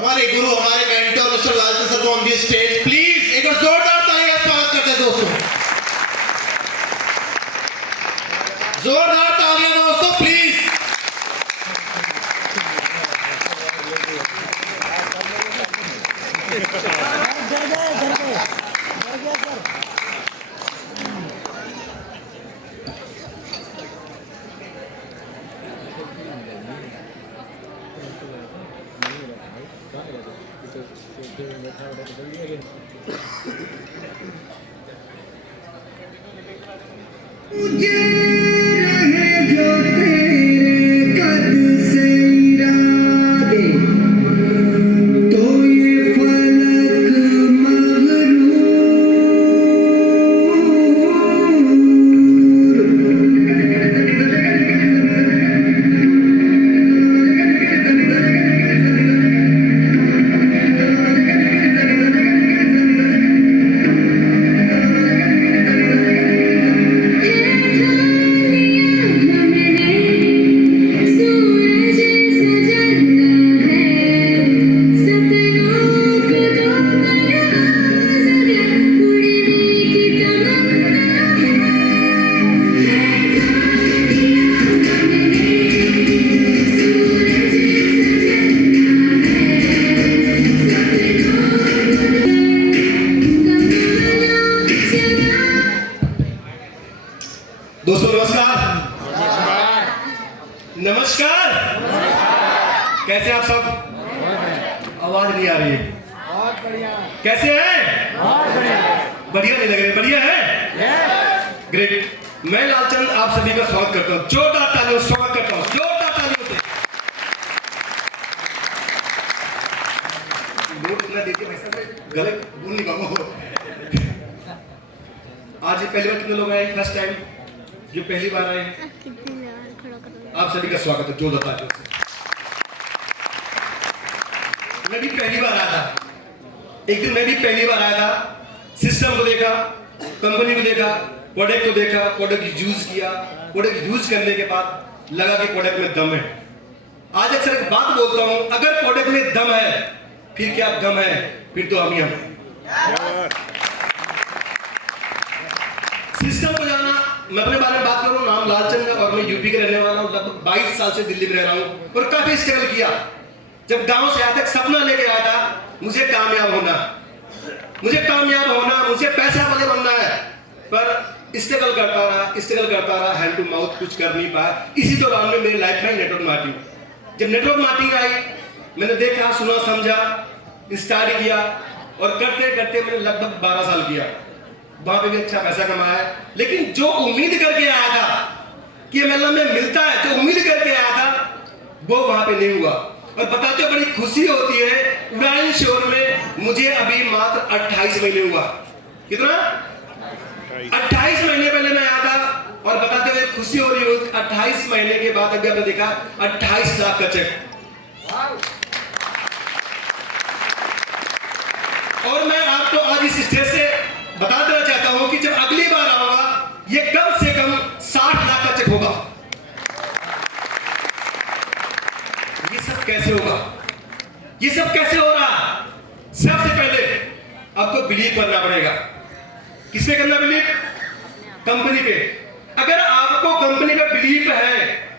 हमारे गुरु, हमारे mentor mister Lalchand sir को ऑन दी स्टेज प्लीज एक जोरदार ताली का स्वागत करते हैं दोस्तों। जोरदार तालियां दोस्तों प्लीज। दोस्तों नमस्कार। नमस्कार। कैसे आप सब? आवाज नहीं आ रही है। बहुत बढ़िया। कैसे हैं? बहुत बढ़िया। बढ़िया नहीं लग रहे? बढ़िया है। ग्रेट। मैं लालचंद आप सभी का स्वागत करता हूँ। जोरदार तालियों से स्वागत करता हूँ। जोरदार तालियों से। नोट इतना देते भाई साहब, गले बोल नहीं पाऊंगा। आज पहली बार कितने लोग आए? फर्स्ट टाइम जो पहली बार आए, आप सभी का स्वागत है। जोरदार तालियों से। मैं भी पहली बार आया था। एक दिन मैं भी पहली बार आया था। सिस्टम को देखा, कंपनी को देखा, प्रोडक्ट को देखा, प्रोडक्ट यूज किया। प्रोडक्ट यूज करने के बाद लगा कि प्रोडक्ट में दम है। आज अक्सर एक बात बोलता हूं, अगर प्रोडक्ट में दम है फिर क्या दम है? फिर तो हम ही हम। सिस्टम को जाना, मैं अपने बारे में बात करूं, नाम लालचंद है और मैं यूपी का रहने वाला हूं। लगभग 22 साल से दिल्ली में रह रहा हूं और काफी स्ट्रगल किया। जब गांव से आया था, सपना लेके आया था, मुझे कामयाब होना, मुझे पैसा वाले बनना है। पर स्ट्रगल करता रहा, हैंड टू माउथ कुछ कर नहीं पाया। इसी दौरान में मेरी लाइफ में नेटवर्क मार्केटिंग, जब नेटवर्क मार्केटिंग आई, मैंने देखा, सुना, समझा, स्टार्ट किया और करते करते मैंने लगभग 12 साल किया। वहां पे भी अच्छा पैसा कमाया। लेकिन जो उम्मीद करके आया था कि मतलब में मिलता है, जो उम्मीद करके आया था वो वहां पे नहीं हुआ। और बताते हो बड़ी खुशी होती है, उड़ान शोर में मुझे अभी मात्र 28 महीने हुआ। कितना? 28 महीने पहले मैं आया था और बताते हुए खुशी हो रही हो। 28 महीने के बाद अभी आपने देखा 28 लाख का चेक। और मैं आपको आज इस स्टेज से बता देना चाहता हूं कि जब अगली बार आऊंगा ये कम से कम 60 लाख का चेक होगा। ये सब कैसे होगा? ये सब कैसे हो रहा? सबसे पहले आपको बिलीव करना पड़ेगा। किस पे करना बिलीव? कंपनी पे। अगर आपको कंपनी पे बिलीव है,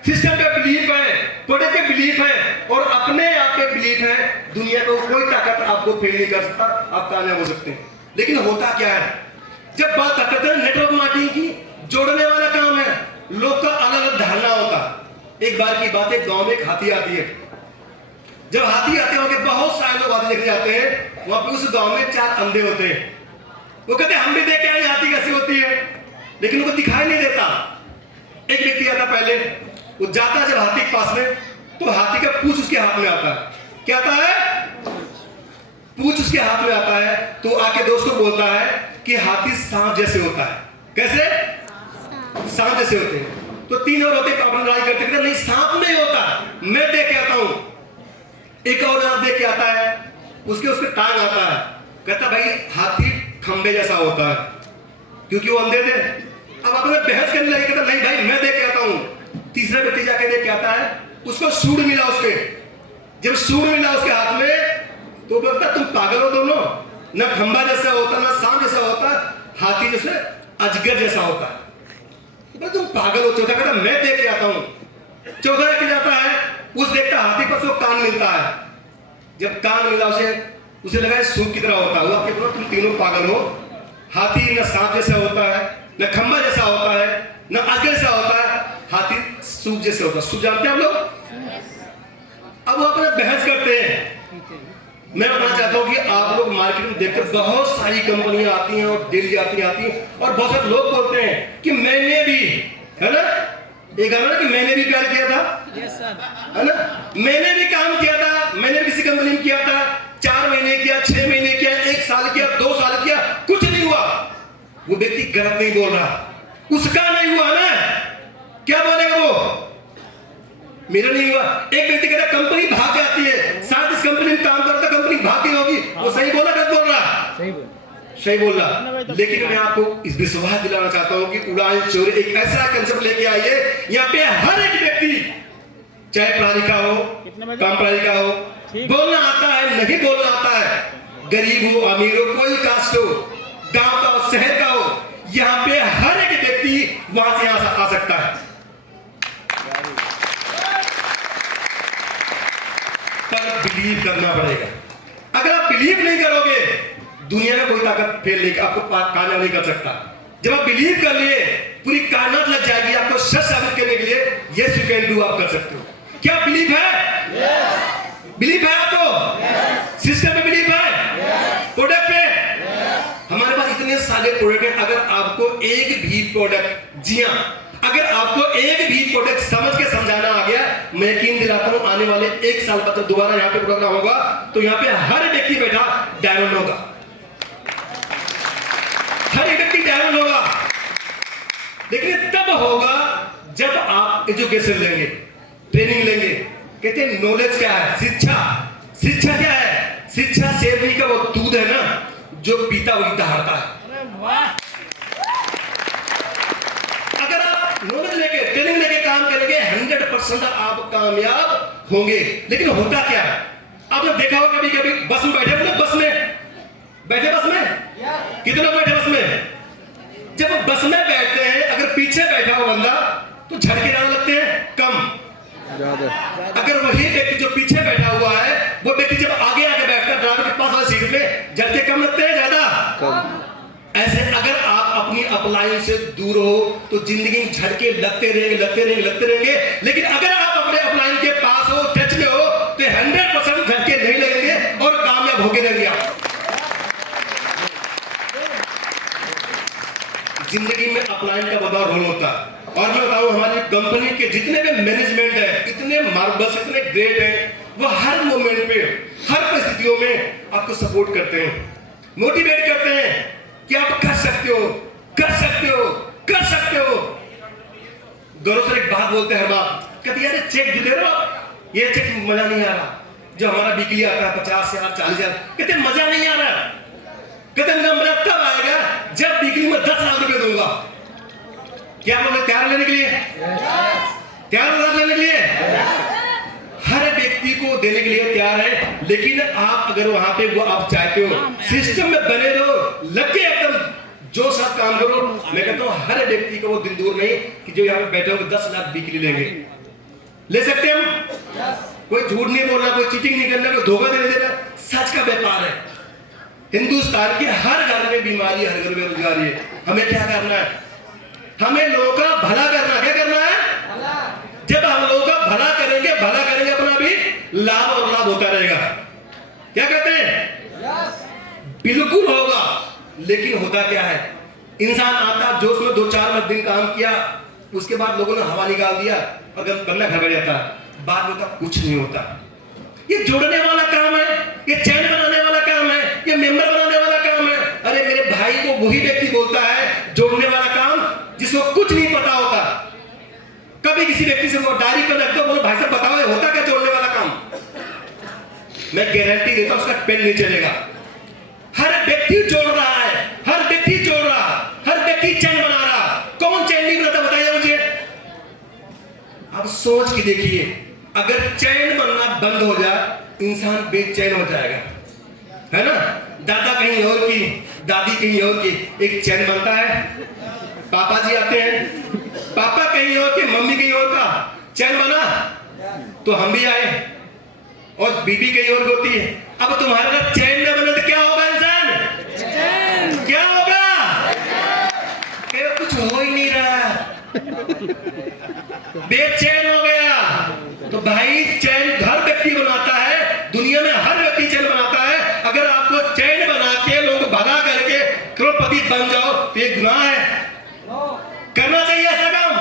सिस्टम पे बिलीव है, प्रोडक्ट पे बिलीव है और अपने आप पे बिलीव है, दुनिया को कोई ताकत आपको फेल नहीं कर सकता। आप कामयाब हो सकते हैं। लेकिन होता क्या है, जब बात करते हैं नेटवर्क मार्केटिंग की, जोड़ने वाला काम है, लोग का अलग अलग धारणा होता। एक बार की बात है, गांव में एक हाथी आती है। जब हाथी आते हैं, बहुत सारे लोग हाथी देखने जाते हैं। वहां पे उस गांव में 4 अंधे होते हैं। वो कहते हैं हम भी देख के आए हाथी कैसी होती है, लेकिन उनको दिखाई नहीं देता। एक व्यक्ति आता पहले, वो जाता जब हाथी के पास में, तो हाथी का पूंछ उसके हाथ में आता है। क्या आता है? पूंछ उसके हाथ में आता है। तो आके दोस्तों बोलता है कि हाथी सांप जैसे होता है। कैसे? सांप जैसे होते हैं। तो 3 और होते अपनी लड़ाई करते थे, नहीं सांप नहीं होता, मैं देख के आता हूं। एक और देख के आता है, उसके टांग आता है। कहता भाई हाथी खंबे जैसा होता है, क्योंकि वो अंधे थे। अब अपने बहस करने लगे, कहता नहीं भाई मैं देख के आता हूं। तीसरा व्यक्ति जाके देख के आता है, उसको सूंड मिला। उसके जब सूंड मिला उसके हाथ में, तो बोलता तुम पागल हो दोनों, ना खंबा जैसा होता ना सांप जैसा होता, हाथी जैसे अजगर जैसा होता है। बोले तुम पागल हो। चौथा कहता मैं देख के आता हूं। चौथा लेके जाता है, उस देखता हाथी पर उसको कान मिलता है। जब कान मिला उसे लगा सूप की तरह होता है। वो आपके बोला तुम तीनों पागल हो, हाथी न सांप जैसा होता है, न खंबा जैसा होता है, न अजगर जैसा होता है, हाथी सूप जैसे होता है। सूप जानते हैं आप लोग? अब वो अपने बहस करते हैं। मैं बताना चाहता हूं कि आप लोग मार्केट में देखते हैं बहुत सारी कंपनियां आती हैं और डेली आती हैं और बहुत सारे लोग बोलते हैं कि मैंने भी, है ना, एक गाना कि मैंने भी प्यार किया था, है ना, मैंने भी काम किया था, मैंने भी किसी कंपनी में किया था, 4 महीने किया, 6 महीने किया, 1 साल किया, 2 साल किया, कुछ नहीं हुआ। वो व्यक्ति गलत नहीं बोल रहा, उसका नहीं हुआ ना, क्या बोलेगा वो? मेरा नहीं हुआ। एक व्यक्ति कहता कंपनी भाग जाती है, साथ इस कंपनी में काम करता, कंपनी भाग गई होगी, वो सही बोला गलत बोल रहा? सही बोल रहा। लेकिन मैं आपको इस विश्वास दिलाना चाहता हूं कि उड़ान चोरी एक ऐसा कंसेप्ट लेके आई है, यहाँ पे हर एक व्यक्ति, चाहे पढ़ा लिखा हो, कम पढ़ा लिखा हो, बोलना आता है, नहीं बोलना आता है, गरीब हो, अमीर हो, कोई कास्ट हो, गांव का हो, शहर का हो, यहाँ पे हर एक व्यक्ति वहां से यहां आ सकता है। पर बिलीव करना पड़ेगा। अगर आप बिलीव नहीं करोगे, दुनिया में कोई ताकत फेल नहीं, आपको कामयाब नहीं कर सकता। जब आप बिलीव कर लिए, पूरी कायनात लग जाएगी आपको सच साबित करने के लिए। यस यू कैन डू, आप कर सकते हो। क्या बिलीव है? बिलीव है आपको? सिस्टम में बिलीव है? प्रोडक्ट पे? हमारे पास इतने सारे प्रोडक्ट हैं। अगर आपको एक भी प्रोडक्ट, जी हाँ, अगर आपको एक भी प्रोडक्ट समझ के समझाना आ गया, मैं यकीन दिलाता हूं आने वाले 1 साल बाद जब दोबारा यहाँ पे प्रोग्राम होगा तो यहाँ पे हर व्यक्ति बैठा डायमंड होगा, हर एक व्यक्ति डायमंड होगा। लेकिन तब होगा जब आप एजुकेशन लेंगे, ट्रेनिंग लेंगे। कहते हैं नॉलेज क्या है? शिक्षा। शिक्षा क्या है? शिक्षा शेरनी का वो दूध है ना, जो पीता वही दहाड़ता है। अगर आप नॉलेज लेके, ट्रेनिंग लेके काम करेंगे, 100% आप कामयाब होंगे। लेकिन होता क्या है? आपने देखा होगा कभी कभी बस में बैठे लोग, बस में बैठे, बस में कितने लोग बैठे बस में? जब बस में बैठते हैं, अगर पीछे बैठा हो बंदा तो झटके ज्यादा लगते हैं, कम ज्यादा। अगर वही व्यक्ति जो पीछे बैठा हुआ है, वो व्यक्ति जब आगे आके बैठता है ड्राइवर के पास वाली सीट में, झटके कम लगते हैं, ज्यादा कम। ऐसे अगर आप अपनी अपलाइन से दूर हो तो जिंदगी में झटके लगते रहेंगे, लगते रहेंगे, लगते रहेंगे। लेकिन अगर आप अपने अपलाइन के पास हो, टच में हो, तो 100% झटके नहीं लगेंगे और कामयाब होके रहेंगे आप। जिंदगी में अपलाइन का बड़ा रोल होता है। और मैं बताऊं, हमारी कंपनी के जितने भी मैनेजमेंट है, इतने मार्बल्स, इतने ग्रेट हैं, वो हर मोमेंट पे, हर परिस्थितियों में आपको सपोर्ट करते हैं, मोटिवेट करते हैं कि आप कर सकते हो, कर सकते हो, कर सकते हो। गौरव सर एक बात बोलते हैं हर बार, कहते यार चेक दे रहे हो, ये चेक मजा नहीं आ रहा। जो हमारा वीकली आता है 50,000, 40,000, कहते मजा नहीं आ रहा। कहते मेरा तब आएगा जब वीकली में 10 लाख रुपए दूंगा। क्या बोले? तैयार लेने के लिए? तैयार लेने के लिए? हर व्यक्ति को देने के लिए तैयार है। लेकिन आप अगर वहां पे वो आप चाहते हो, सिस्टम में बने रहो, लग के एकदम जो सब काम करो। मैं कहता हूं हर व्यक्ति को वो दिन दूर नहीं कि जो यहाँ पे बैठे हो 10 लाख वीकली लेंगे। ले सकते हैं हम? कोई झूठ नहीं बोलना, कोई चीटिंग नहीं करना, कोई धोखा नहीं देना, सच का व्यापार है। हिंदुस्तान के हर घर में बीमारी, हर घर में बेरोजगारी है। हमें क्या करना है? हमें लोगों का भला करना। क्या करना है? जब हम लोगों का भला करेंगे, अपना भी लाभ और लाभ होता रहेगा। क्या कहते हैं? बिल्कुल होगा। लेकिन होता क्या है? इंसान आता जोश में 2-4 दिन काम किया, उसके बाद लोगों ने हवा निकाल दिया और बंदा घर बैठ जाता है। बाद में कुछ नहीं होता। ये जोड़ने वाला काम है, ये चैन बनाने वाला काम है, ये मेंबर बनाने वाला काम है। अरे मेरे भाई को वही व्यक्ति बोलता है जोड़ने वाला काम जिसको कुछ नहीं पता होता। कभी किसी व्यक्ति से वो डायरी पर रख दो, बोलो भाई साहब बताओ ये होता क्या जोड़ने वाला काम? मैं गारंटी देता हूं उसका पेन नहीं चलेगा। हर व्यक्ति जोड़ रहा है, हर व्यक्ति जोड़ रहा, हर व्यक्ति चैन बना रहा। कौन चैन नहीं बनाता बताइए मुझे? अब सोच के देखिए, अगर चैन बनना बंद हो जाए, इंसान बेचैन हो जाएगा। है ना, दादा कहीं और की, दादी कहीं और की, एक चैन बनता है। पापा जी आते हैं, पापा कहीं और के, मम्मी कहीं और का, चैन बना तो हम भी आए, और बीबी कहीं और होती है। अब तुम्हारे साथ चैन न बने तो क्या होगा इंसान? क्या होगा? कुछ हो ही नहीं रहा, बेचैन हो गया। तो भाई चैन हर व्यक्ति बनाता है, दुनिया में हर व्यक्ति चैन बनाता है। अगर आपको चैन बना के लोग भगा करके करोड़पति बन जाओ तो ये गुनाह है। करना चाहिए ऐसा काम?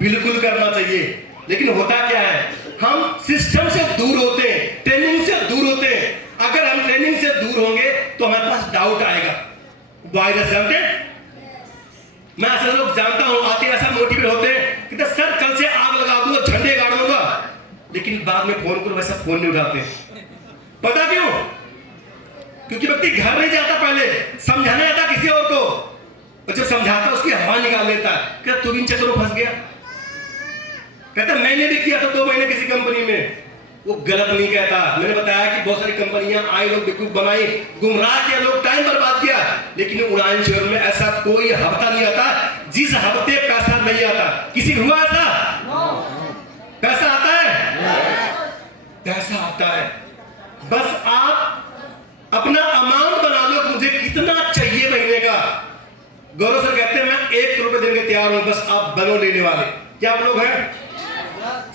बिल्कुल करना चाहिए। लेकिन होता क्या है, हम सिस्टम से दूर होते हैं, ट्रेनिंग से दूर होते हैं। अगर हम ट्रेनिंग से दूर होंगे तो हमारे पास डाउट आएगा। वायरस जानते हैं, मैं ऐसे लोग जानता हूं, आते ऐसा मोटिवेट होते हैं कि सर कल से आग लगा दूंगा, झंडे गाड़ दूंगा, लेकिन बाद में फोन करो वैसा फोन नहीं उठाते। पता क्यों? क्योंकि व्यक्ति घर नहीं जाता, पहले समझाने जाता किसी और को, और जब समझाता उसकी हवा निकाल लेता है। क्या तू इन चक्करों फंस गया? कहता मैंने भी किया था 2 महीने किसी कंपनी में। वो गलत नहीं कहता, मैंने बताया कि बहुत सारी कंपनियां आई, लोग बेवकूफ बनाई, गुमराह किया, लोग टाइम बर्बाद किया। लेकिन उड़ान शहर में ऐसा कोई हफ्ता नहीं आता जिस हफ्ते पैसा नहीं आता। किसी हुआ ऐसा? पैसा आता है, पैसा आता है। बस आप अपना अमाउंट बना लो, मुझे कितना चाहिए महीने का। गौरव सर कहते हैं मैं 1 करोड़ देने के तैयार हूं, बस आप बनो लेने वाले। क्या आप लोग हैं?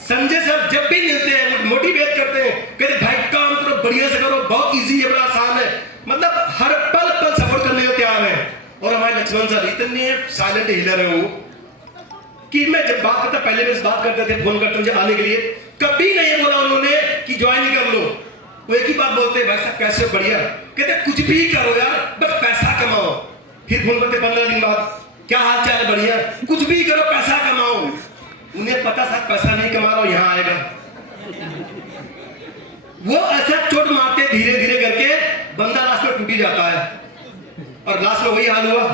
संजय सर जब भी मिलते हैं मोटिवेट करते हैं, कहते भाई काम करो, बढ़िया से करो, बहुत इजी है, बड़ा आसान है। मतलब हर पल पल सपोर्ट करने को तैयार है। और हमारे लक्ष्मण सर इतने साइलेंट हीलर है वो, कि मैं जब बात करता, पहले भी बात करते थे, फोन करते मुझे आने के लिए, कभी नहीं बोला उन्होंने कि ज्वाइन कर लो। वो एक ही बात बोलते भाई साहब कैसे बढ़िया, कहते कुछ भी करो यार, बस पैसा कमाओ। फिर फोन करते 15 दिन बाद, क्या हाल चाल है? बढ़िया। कुछ भी करो, पैसा कमाओ। उन्हें पता था पैसा नहीं कमा रहा हूं, यहां आएगा। वो ऐसा चोट मारते धीरे धीरे करके बंदा लास्ट में टूट जाता है। और लास्ट में वही हाल हुआ।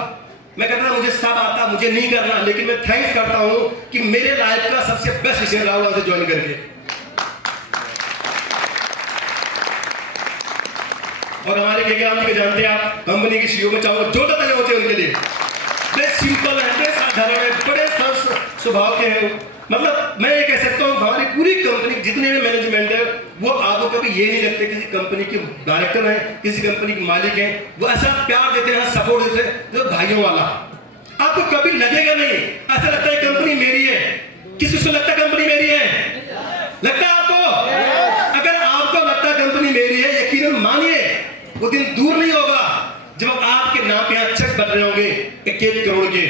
मैं कहता था मुझे सब आता, मुझे नहीं करना, लेकिन मैं थैंक्स करता हूं कि मेरे लाइफ का सबसे बेस्ट डिसीजन रहा हुआ ज्वाइन करके। और हमारे के के जानते हैं आप, कंपनी की सीईओ में चाहो जो तक होते हैं उनके लिए बड़े सिंपल है, बड़े साधारण है, बड़े सरल स्वभाव के हैं। मतलब मैं ये कह सकता हूँ हमारी पूरी कंपनी जितने भी मैनेजमेंट है वो आपको कभी ये नहीं लगते किसी कंपनी के डायरेक्टर हैं, किसी कंपनी के मालिक हैं, वो ऐसा प्यार देते हैं, सपोर्ट देते हैं जो भाइयों वाला। आपको कभी लगेगा नहीं, ऐसा लगता है कंपनी मेरी है। किसी को लगता है कंपनी मेरी है? लगता है आपको? अगर आपको लगता है कंपनी मेरी है, यकीनन मानिए वो दिन दूर नहीं होगा जब आपके नाम पे यहाँ चेक बन रहे होंगे 1-1 करोड़ के।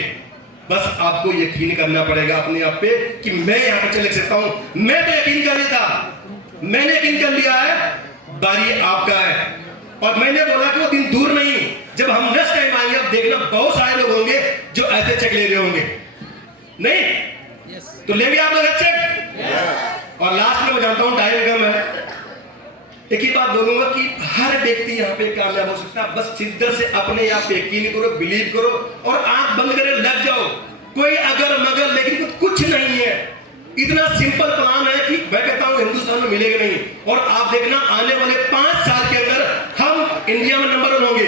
बस आपको यकीन करना पड़ेगा अपने आप पे कि मैं यहाँ पे चल सकता हूँ। मैं तो यकीन कर लेता, मैंने यकीन कर लिया है, बारी आपका है। और मैंने बोला कि वो दिन दूर नहीं, जब हम नेक्स्ट टाइम आएंगे अब देखना बहुत सारे लोग होंगे जो ऐसे चेक ले रहे होंगे। नहीं तो लेंगे आप लोग चेक। और लास्ट में मैं जानता हूँ टाइम कम है, एक ही बात बोलूंगा कि हर व्यक्ति यहाँ पे कामयाब हो सकता है। बस शिद्दत से अपने आप पे यकीन करो, बिलीव करो और आंख बंद करे लग जाओ। कोई अगर मगर लेकिन कुछ नहीं है। इतना सिंपल प्लान है कि मैं कहता हूँ हिंदुस्तान में मिलेगा नहीं। और आप देखना आने वाले 5 साल के अंदर हम इंडिया में नंबर 1 होंगे।